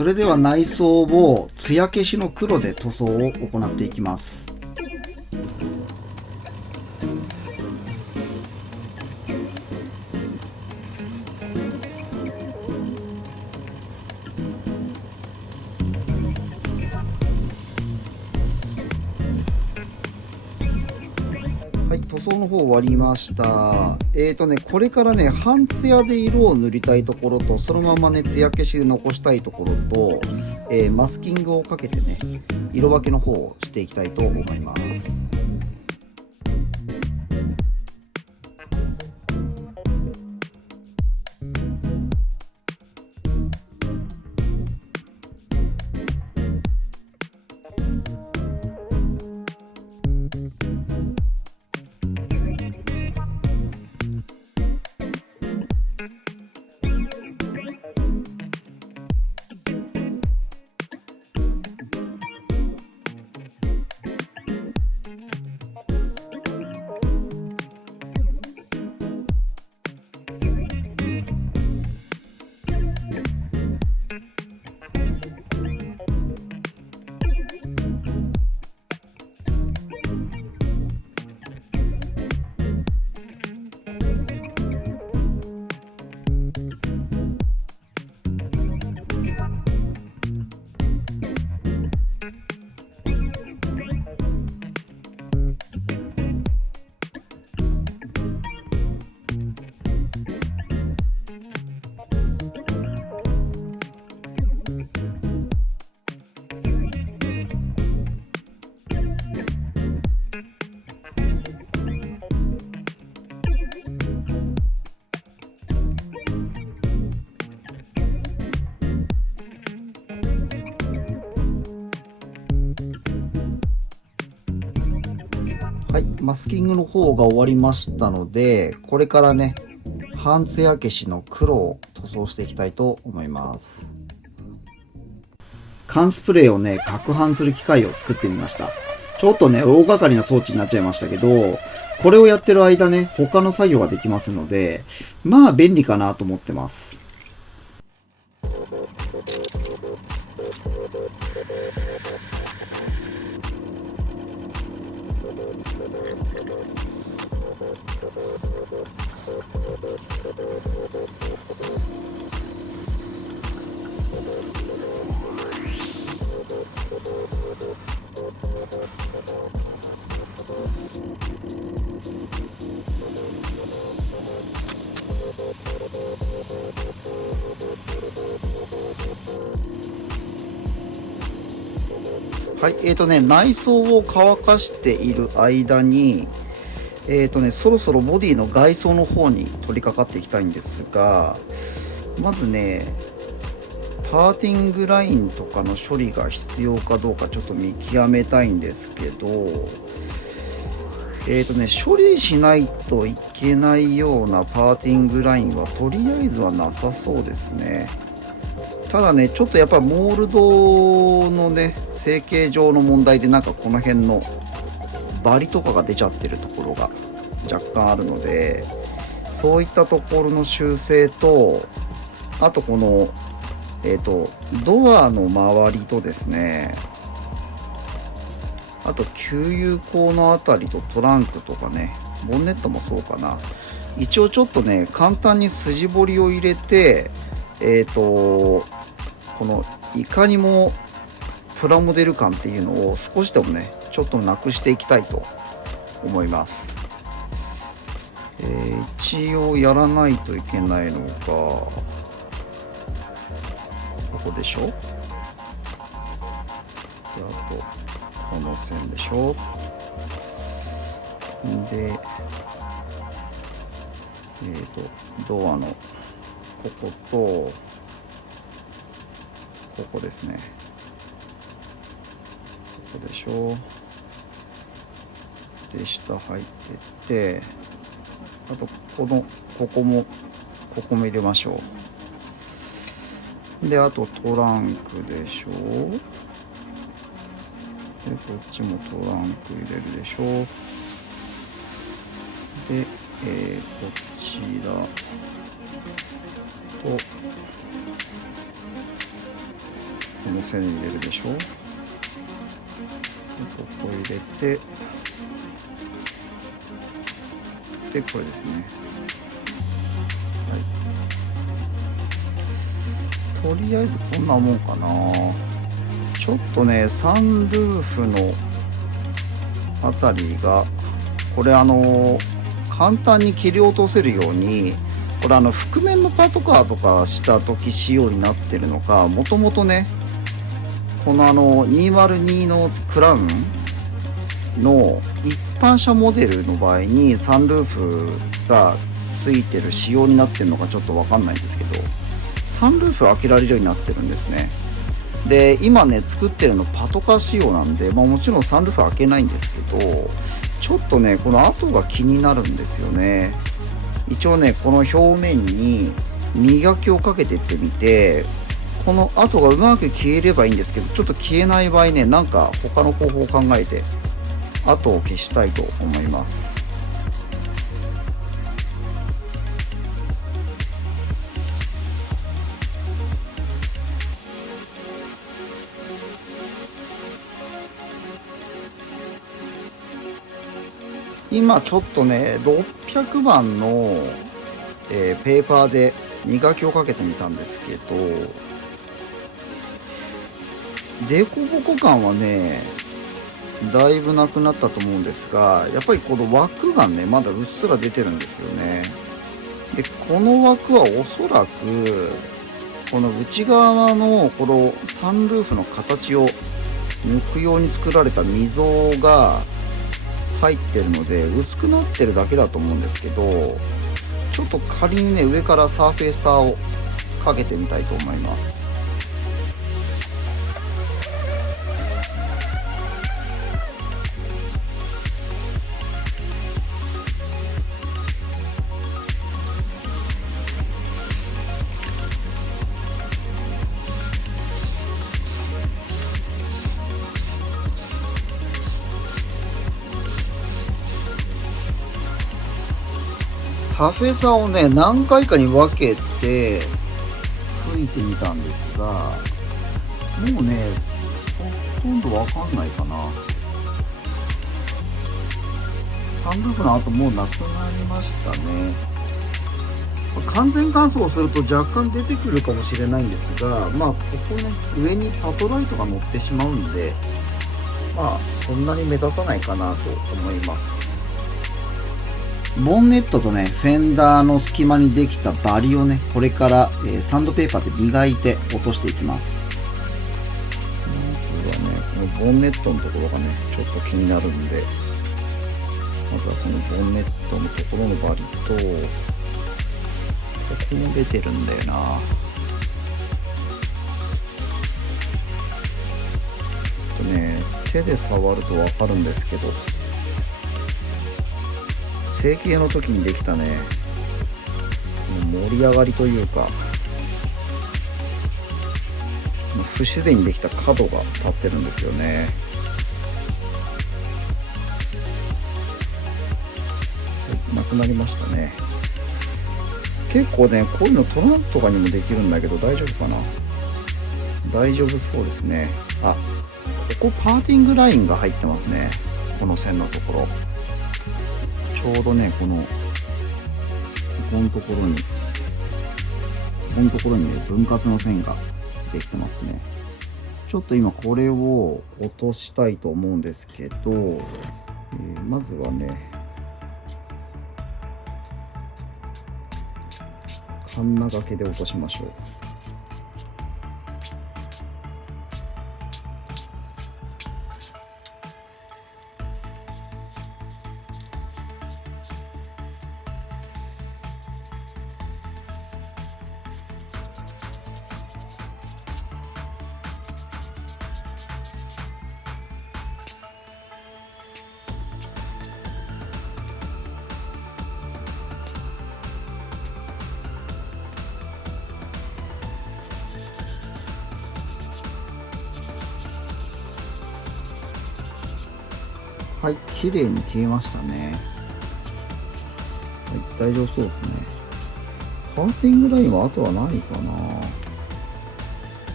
それでは内装を艶消しの黒で塗装を行っていきます。はい、塗装の方終わりました。これからね、半ツヤで色を塗りたいところと、そのままね、艶消しで残したいところと、マスキングをかけてね、色分けの方をしていきたいと思います。はい、マスキングの方が終わりましたので、これからね、半艶消しの黒を塗装していきたいと思います。缶スプレーをね、攪拌する機械を作ってみました。ちょっとね、大掛かりな装置になっちゃいましたけど、これをやってる間ね、他の作業ができますので、まあ便利かなと思ってます。はい、内装を乾かしている間に、そろそろボディの外装の方に取り掛かっていきたいんですが、まずね、パーティングラインとかの処理が必要かどうかちょっと見極めたいんですけど、処理しないといけないようなパーティングラインはとりあえずはなさそうですね。ただね、ちょっとやっぱモールドのね、成形上の問題でなんかこの辺のバリとかが出ちゃってるところが若干あるので、そういったところの修正と、あとこの、ドアの周りとですね、あと給油口のあたりとトランクとかね、ボンネットもそうかな。一応ちょっとね、簡単に筋彫りを入れて、このいかにもプラモデル感っていうのを少しでもねちょっとなくしていきたいと思います。一応やらないといけないのがここでしょ。であとこの線でしょ。でドアのこことここですね。ここでしょ。で下入ってって、あとここも入れましょう。であとトランクでしょ。でこっちもトランク入れるでしょ。で、こちらとこの線に入れるでしょ。ここ入れて、でこれですね。はい、とりあえずこんなもんかな。ちょっとねサンルーフのあたりがこれ簡単に切り落とせるように、これ覆面のパトカーとかした時仕様になってるのか、もともとねこの202のクラウンの一般車モデルの場合にサンルーフがついてる仕様になってるのかちょっと分かんないんですけど、サンルーフ開けられるようになってるんですね。で今ね作ってるのパトカー仕様なんで、もちろんサンルーフ開けないんですけど、ちょっとねこの跡が気になるんですよね。一応ねこの表面に磨きをかけてってみて、この跡がうまく消えればいいんですけど、ちょっと消えない場合ね、なんか他の方法を考えて跡を消したいと思います。今ちょっとね600番の、ペーパーで磨きをかけてみたんですけど、凸凹感はねだいぶなくなったと思うんですが、やっぱりこの枠がねまだうっすら出てるんですよね。でこの枠はおそらくこの内側のこのサンルーフの形を抜くように作られた溝が入ってるので薄くなってるだけだと思うんですけど、ちょっと仮にね上からサーフェイサーをかけてみたいと思います。サーフェイサーをね何回かに分けて吹いてみたんですが、もうねほとんどわかんないかな。サンルーフの跡もうなくなりましたね。完全乾燥すると若干出てくるかもしれないんですが、ここね上にパトライトが乗ってしまうんで、そんなに目立たないかなと思います。ボンネットとねフェンダーの隙間にできたバリをねこれから、サンドペーパーで磨いて落としていきます。まずはねこのボンネットのところがねちょっと気になるんで、まずはこのボンネットのところのバリと、ここも出てるんだよな。手で触ると分かるんですけど、成形の時にできたね盛り上がりというか不自然にできた角が立ってるんですよね。なくなりましたね。結構ねこういうのトランプとかにもできるんだけど大丈夫かな。大丈夫そうですね。ここパーティングラインが入ってますね。この線のところちょうどねこのところにね分割の線ができてますね。ちょっと今これを落としたいと思うんですけど、まずはねカンナ掛けで落としましょう。はい、綺麗に消えましたね。はい、大丈夫そうですね。パーティングラインはあとはないかな。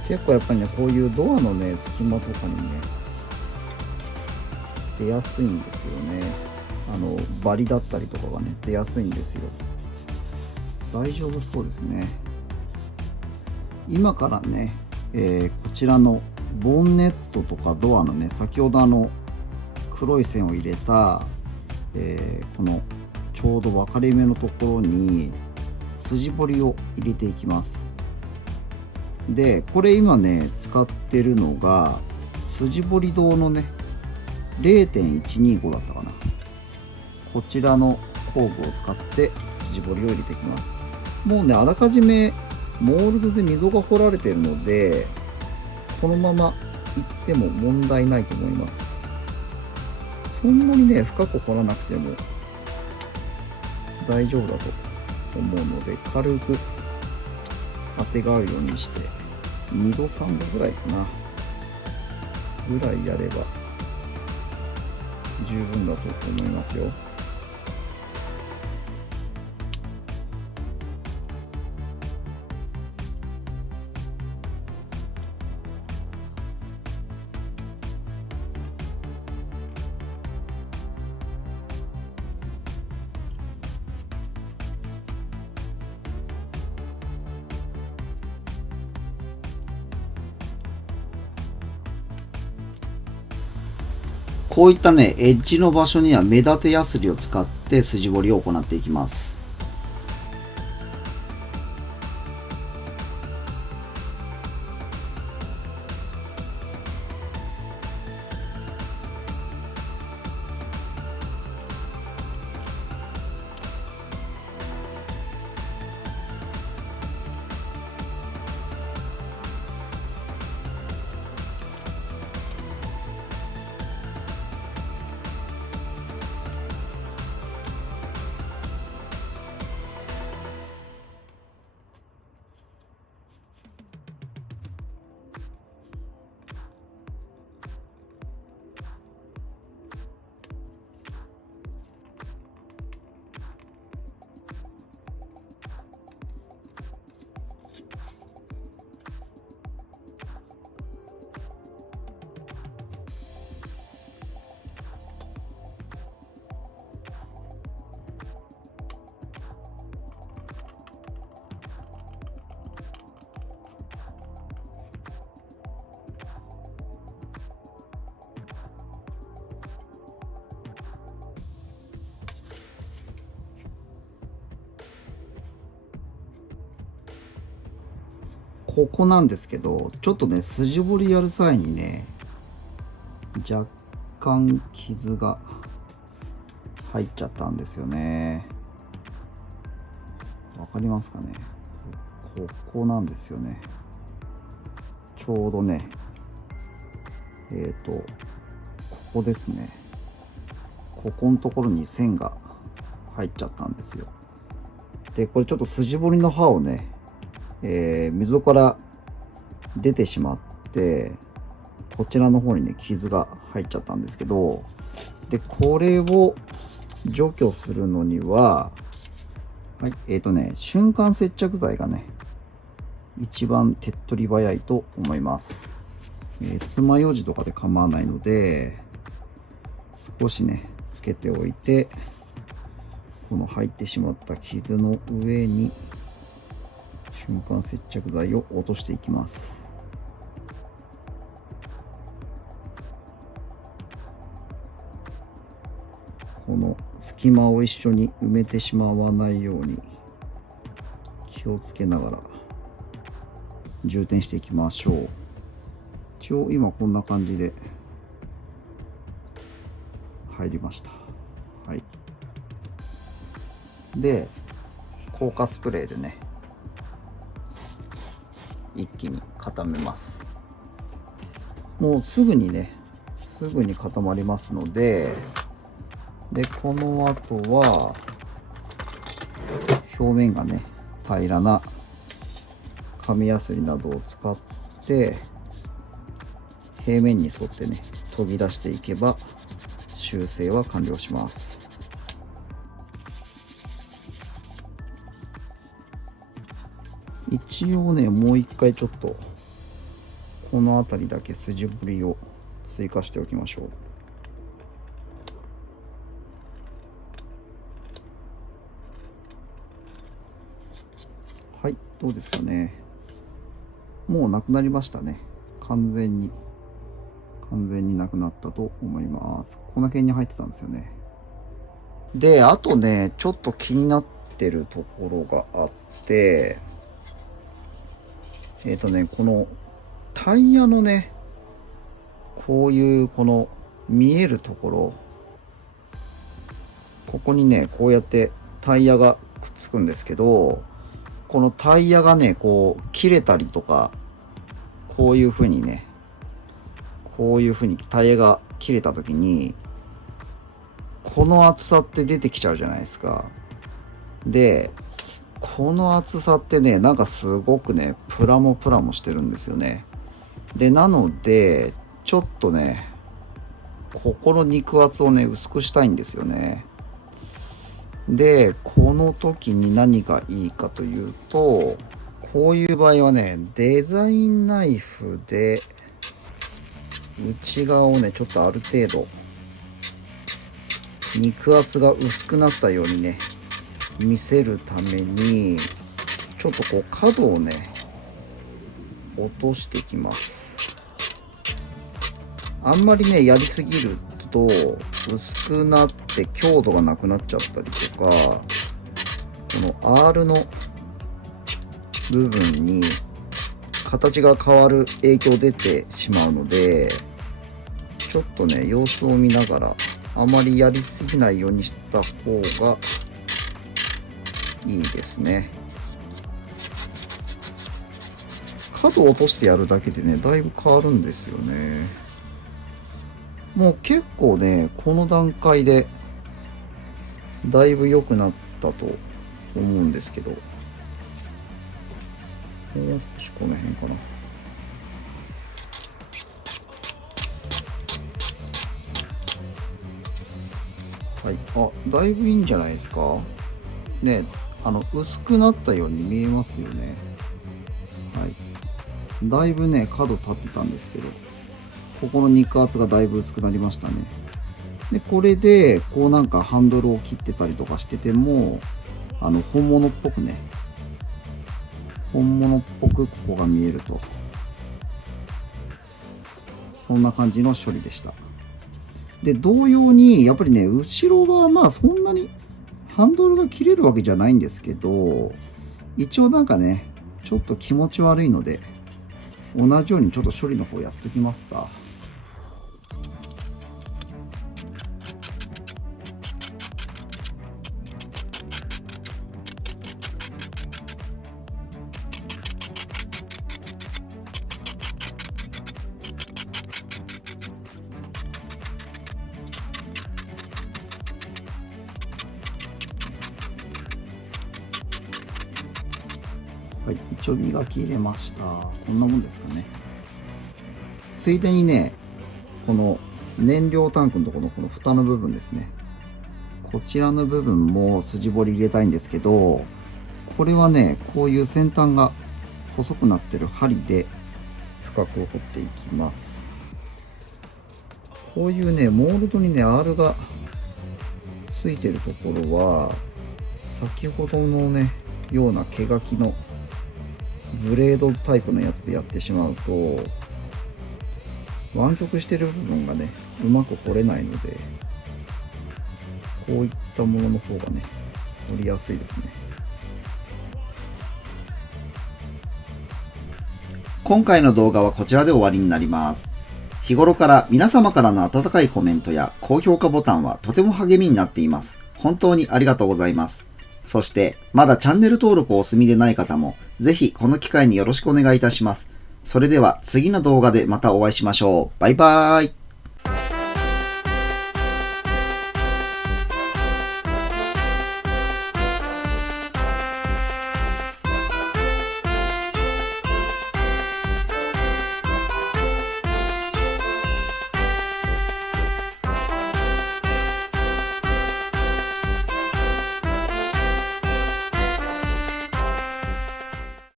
結構やっぱりね、こういうドアのね隙間とかにね出やすいんですよね。バリだったりとかがね出やすいんですよ。大丈夫そうですね。今からね、こちらのボンネットとかドアのね、先ほど黒い線を入れた、このちょうど分かれ目のところに筋彫りを入れていきます。でこれ今ね使ってるのが筋彫り銅のね 0.125 だったかな、こちらの工具を使って筋彫りを入れていきます。もうねあらかじめモールドで溝が彫られているので、このままいっても問題ないと思います。そんなにね深く彫らなくても大丈夫だと思うので、軽く当てがあるようにして2度3度ぐらいかなぐらいやれば十分だと思いますよ。こういったねエッジの場所には目立てヤスリを使って筋彫りを行っていきます。ここなんですけど、ちょっとね筋彫りやる際にね若干傷が入っちゃったんですよね。わかりますかね。ここなんですよね。ちょうどねここですね。ここのところに線が入っちゃったんですよ。でこれちょっと筋彫りの刃をね溝から出てしまってこちらの方にね傷が入っちゃったんですけど、これを除去するのには、はい、瞬間接着剤がね一番手っ取り早いと思います。爪楊枝とかで構わないので少しねつけておいて、この入ってしまった傷の上に瞬間接着剤を落としていきます。この隙間を一緒に埋めてしまわないように気をつけながら充填していきましょう。一応今こんな感じで入りました。はい。で硬化スプレーでね一気に固めます。もうすぐに固まりますので、この後は表面がね平らな紙やすりなどを使って平面に沿ってね研ぎ出していけば修正は完了します。一応ねもう一回ちょっとこの辺りだけ筋彫りを追加しておきましょう。はい、どうですかね。もうなくなりましたね。完全になくなったと思います。この辺に入ってたんですよね。で、あとね、ちょっと気になってるところがあって、このタイヤのね、こういうこの見えるところ、ここにね、こうやってタイヤがくっつくんですけど、このタイヤがね、こう切れたりとか、こういう風にタイヤが切れた時に、この厚さって出てきちゃうじゃないですか。で、この厚さってね、なんかすごくね、プラモしてるんですよね。で、なので、ちょっとね、ここの肉厚をね、薄くしたいんですよね。で、この時に何がいいかというと、こういう場合はね、デザインナイフで、内側をね、ちょっとある程度、肉厚が薄くなったようにね、見せるために、ちょっとこう角をね、落としていきます。あんまりね、やりすぎると薄くなって強度がなくなっちゃったりとか、この R の部分に形が変わる影響出てしまうので、ちょっとね、様子を見ながら、あまりやりすぎないようにした方がいいですね。角を落としてやるだけでね、だいぶ変わるんですよね。もう結構ね、この段階でだいぶ良くなったと思うんですけど、もう少しこの辺かな。はい、あ、だいぶいいんじゃないですかね。薄くなったように見えますよね。はい、だいぶね、角立ってたんですけど、ここの肉厚がだいぶ薄くなりましたね。で、これで、こうなんかハンドルを切ってたりとかしてても、本物っぽくね、本物っぽくここが見えると。そんな感じの処理でした。で、同様に、やっぱりね、後ろはまあそんなにハンドルが切れるわけじゃないんですけど、一応なんかね、ちょっと気持ち悪いので、同じようにちょっと処理の方やっておきますか。はい、一応磨き入れました。こんなもんですかね。ついでにね、この燃料タンクのところのこの蓋の部分ですね。こちらの部分も筋彫り入れたいんですけど、これはね、こういう先端が細くなってる針で深く掘っていきます。こういうね、モールドにね、R がついてるところは、先ほどのね、ような毛書きのブレードタイプのやつでやってしまうと、湾曲してる部分がね、うまく掘れないので、こういったものの方がね、掘りやすいですね。今回の動画はこちらで終わりになります。日頃から皆様からの温かいコメントや高評価ボタンはとても励みになっています。本当にありがとうございます。そして、まだチャンネル登録をお済みでない方も、ぜひこの機会によろしくお願いいたします。それでは次の動画でまたお会いしましょう。バイバーイ。